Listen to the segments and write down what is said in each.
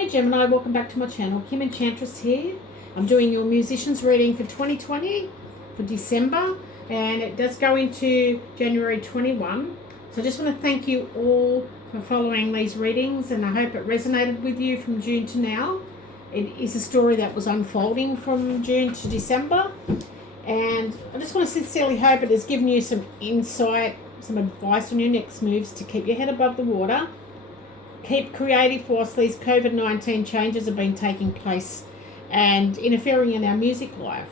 Hey Gemini, welcome back to my channel. Kim Enchantress here. I'm doing your musicians reading for 2020 for December, and it does go into January 21. So I just want to thank you all for following these readings, and I hope it resonated with you from June to now. It is a story that was unfolding from June to December, and I just want to sincerely hope it has given you some insight, some advice on your next moves to keep your head above the water. Keep creative whilst these COVID-19 changes have been taking place and interfering in our music life.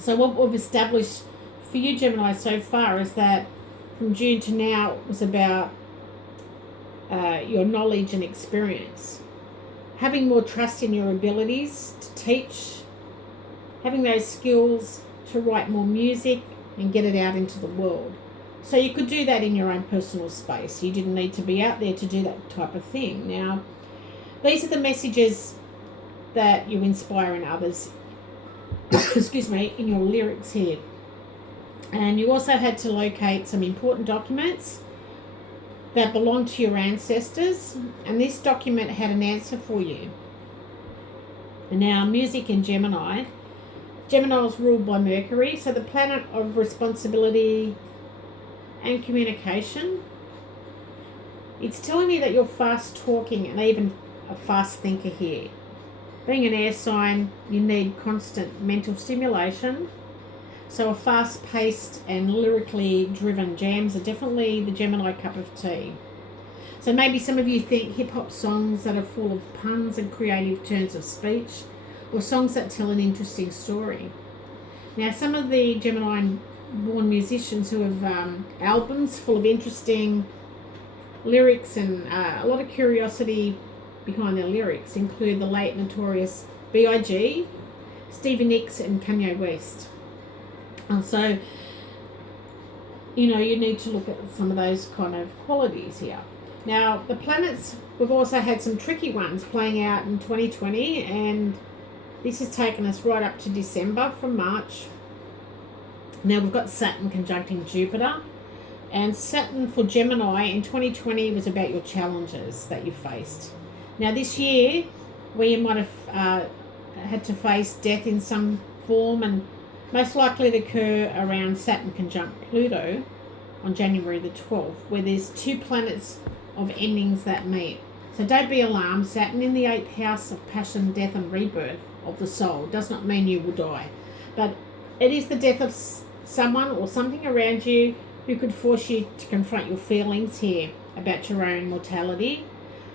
So what we've established for you, Gemini, so far is that from June to now it was about your knowledge and experience. Having more trust in your abilities to teach, having those skills to write more music and get it out into the world. So you could do that in your own personal space. You didn't need to be out there to do that type of thing. Now, these are the messages that you inspire in others, excuse me, in your lyrics here. And you also had to locate some important documents that belong to your ancestors, and this document had an answer for you. And now, music in Gemini. Gemini is ruled by Mercury, so the planet of responsibility and communication. It's telling me that you're fast talking and even a fast thinker here. Being an air sign, you need constant mental stimulation. So a fast-paced and lyrically driven jams are definitely the Gemini cup of tea. So maybe some of you think hip-hop songs that are full of puns and creative turns of speech, or songs that tell an interesting story. Now, some of the Gemini born musicians who have albums full of interesting lyrics and a lot of curiosity behind their lyrics include the late notorious B.I.G., Stevie Nicks and Kanye West. So, you need to look at some of those kind of qualities here. Now, the planets, we've also had some tricky ones playing out in 2020, and this has taken us right up to December from March. Now we've got Saturn conjuncting Jupiter, and Saturn for Gemini in 2020 was about your challenges that you faced. Now this year, where you might have had to face death in some form, and most likely to occur around Saturn conjunct Pluto on January the 12th, where there's two planets of endings that meet. So don't be alarmed. Saturn in the 8th house of passion, death and rebirth of the soul does not mean you will die, but it is the death of someone or something around you who could force you to confront your feelings here about your own mortality.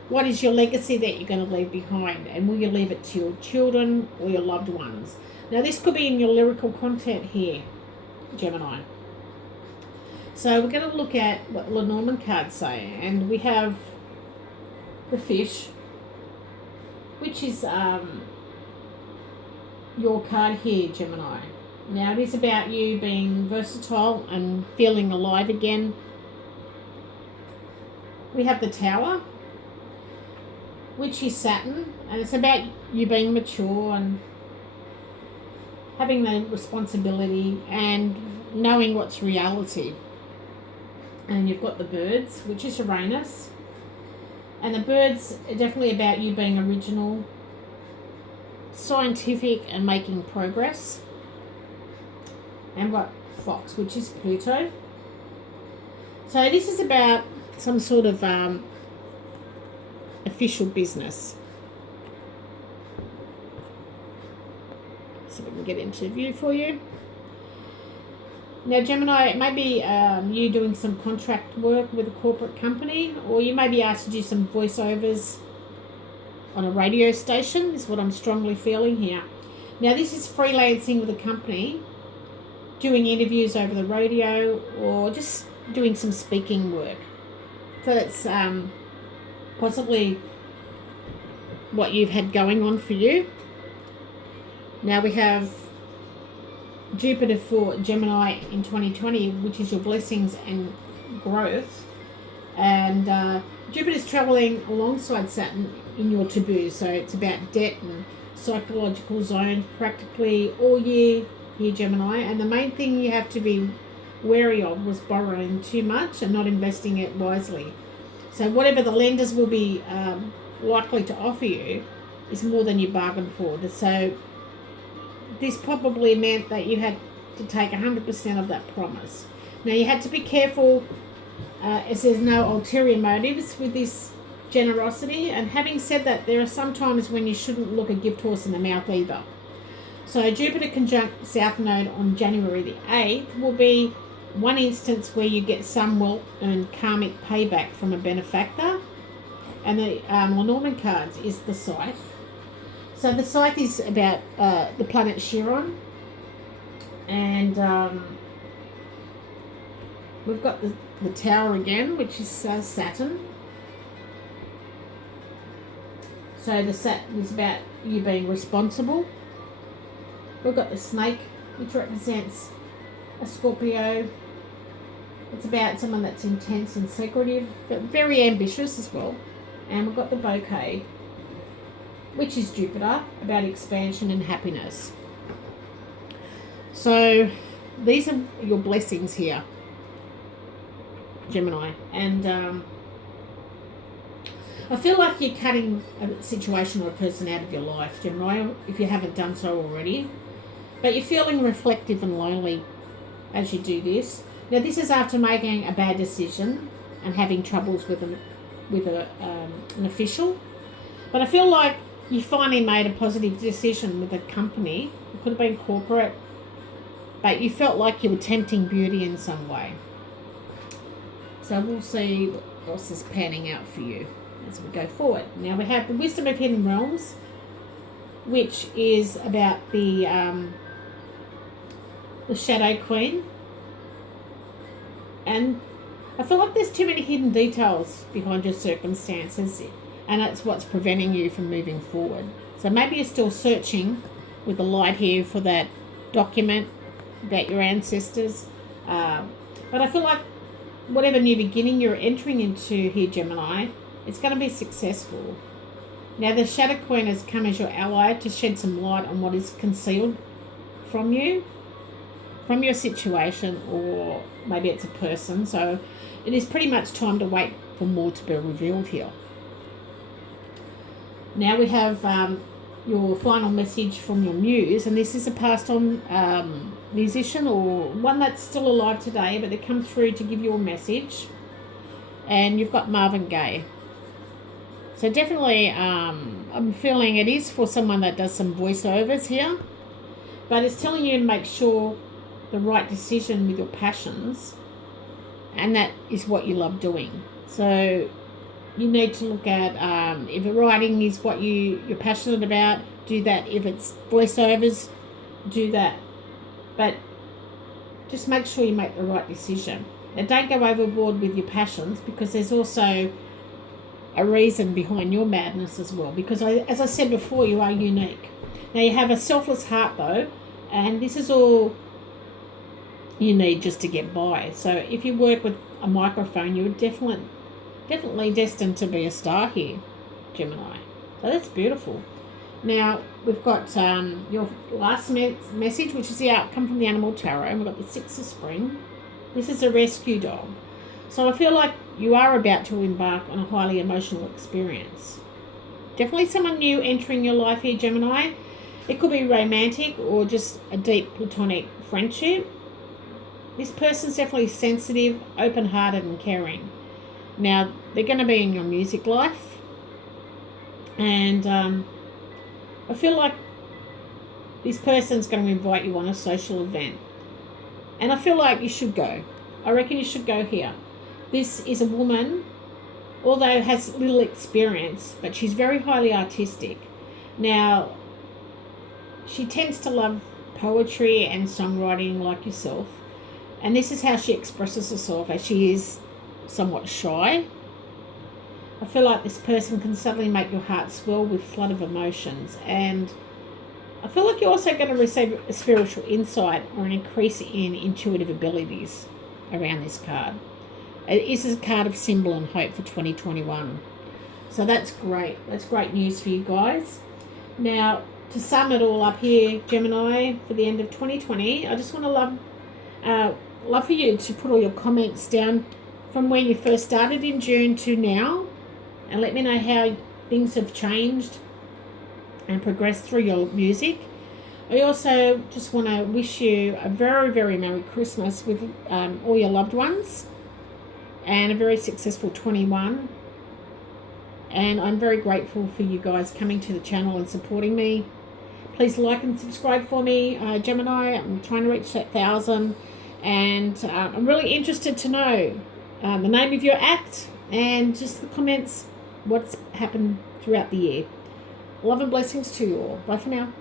What is your legacy that you're going to leave behind, and will you leave it to your children or your loved ones? Now this could be in your lyrical content here, Gemini. So we're going to look at what the Lenormand cards say, and we have the fish, which is your card here, Gemini. Now it is about you being versatile and feeling alive again. We have the Tower, which is Saturn, and it's about you being mature and having the responsibility and knowing what's reality. And you've got the Birds, which is Uranus, and the Birds are definitely about you being original, scientific and making progress. And what Fox, which is Pluto. So this is about some sort of official business. So we can get into view for you. Now Gemini, it may be you doing some contract work with a corporate company, or you may be asked to do some voiceovers on a radio station, is what I'm strongly feeling here. Now this is freelancing with a company, doing interviews over the radio, or just doing some speaking work. So that's possibly what you've had going on for you. Now we have Jupiter for Gemini in 2020, which is your blessings and growth. And Jupiter's traveling alongside Saturn in your taboo. So it's about debt and psychological zones practically all year here, Gemini, and the main thing you have to be wary of was borrowing too much and not investing it wisely. So whatever the lenders will be likely to offer you is more than you bargained for. So this probably meant that you had to take 100% of that promise. Now you had to be careful as there's no ulterior motives with this generosity. And having said that, there are some times when you shouldn't look a gift horse in the mouth either. So Jupiter conjunct South Node on January the 8th will be one instance where you get some well-earned karmic payback from a benefactor. And the Lenormand cards is the Scythe. So the Scythe is about the planet Chiron. And we've got the Tower again, which is Saturn. So the Saturn is about you being responsible. We've got the Snake, which represents a Scorpio. It's about someone that's intense and secretive, but very ambitious as well. And we've got the Bouquet, which is Jupiter, about expansion and happiness. So these are your blessings here, Gemini. And I feel like you're cutting a situation or a person out of your life, Gemini, if you haven't done so already. But you're feeling reflective and lonely as you do this. Now, this is after making a bad decision and having troubles with an official. But I feel like you finally made a positive decision with a company. It could have been corporate, but you felt like you were tempting beauty in some way. So we'll see what else is panning out for you as we go forward. Now we have the Wisdom of Hidden Realms, which is about the Shadow Queen. And I feel like there's too many hidden details behind your circumstances, and that's what's preventing you from moving forward. So maybe you're still searching with the light here for that document about your ancestors. But I feel like whatever new beginning you're entering into here, Gemini, it's going to be successful. Now, the Shadow Queen has come as your ally to shed some light on what is concealed from you, from your situation, or maybe it's a person. So it is pretty much time to wait for more to be revealed here. Now we have your final message from your muse, and this is a passed on musician or one that's still alive today, but they come through to give you a message. And you've got Marvin Gaye. So definitely I'm feeling it is for someone that does some voiceovers here, but it's telling you to make sure the right decision with your passions, and that is what you love doing. So you need to look at if writing is what you're passionate about, do that. If it's voiceovers, do that. But just make sure you make the right decision. Now, don't go overboard with your passions, because there's also a reason behind your madness as well. Because as I said before, you are unique. Now, you have a selfless heart though, and this is all you need just to get by. So if you work with a microphone, you're definitely destined to be a star here, Gemini. So that's beautiful. Now we've got your last message, which is the outcome from the Animal Tarot, and we've got the Six of Spring. This is a rescue dog. So I feel like you are about to embark on a highly emotional experience. Definitely someone new entering your life here, Gemini. It could be romantic or just a deep platonic friendship. This person's definitely sensitive, open-hearted and caring. Now, they're going to be in your music life. And I feel like this person's going to invite you on a social event. And I feel like you should go. I reckon you should go here. This is a woman, although has little experience, but she's very highly artistic. Now, she tends to love poetry and songwriting like yourself. And this is how she expresses herself, as she is somewhat shy. I feel like this person can suddenly make your heart swell with flood of emotions. And I feel like you're also going to receive a spiritual insight or an increase in intuitive abilities around this card. This is a card of symbol and hope for 2021. So that's great. That's great news for you guys. Now, to sum it all up here, Gemini, for the end of 2020, I just want to love for you to put all your comments down from when you first started in June to now, and let me know how things have changed and progressed through your music. I also just want to wish you a very, very Merry Christmas with all your loved ones, and a very successful 21. And I'm very grateful for you guys coming to the channel and supporting me. Please like and subscribe for me, Gemini. I'm trying to reach that 1,000, and I'm really interested to know the name of your act and just the comments, what's happened throughout the year. Love and blessings to you all. Bye for now.